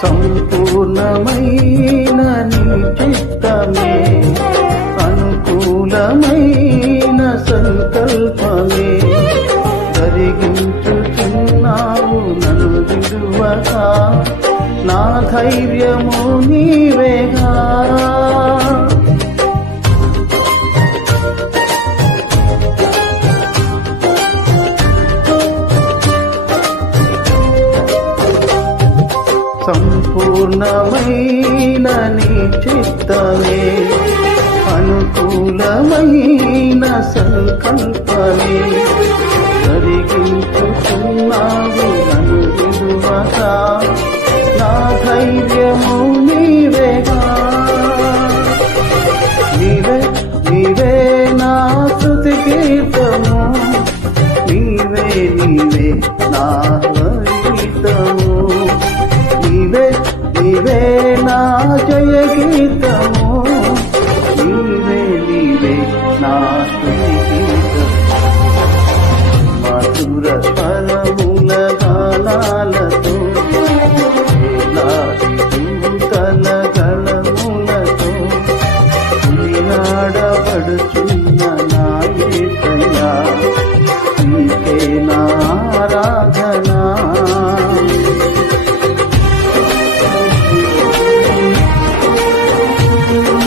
సంపూర్ణమైన నీ చిత్తమే అనుకూలమైన సంకల్పమే జరిగించుచున్నావు నన్ను విడువక నా ధైర్యము నీవేగా సంపూర్ణమైన నీ చిత్తమే అనుకూలమైన సంకల్పమే జరిగించుచున్నావు నన్ను విడువక నా ధైర్యము నీవేగా నీవే నా స్తుతి కీర్తము నీవే నా గీతము నీవే నా జయ గీతము నీవే నా స్తుతి గీతము మధుర స్వర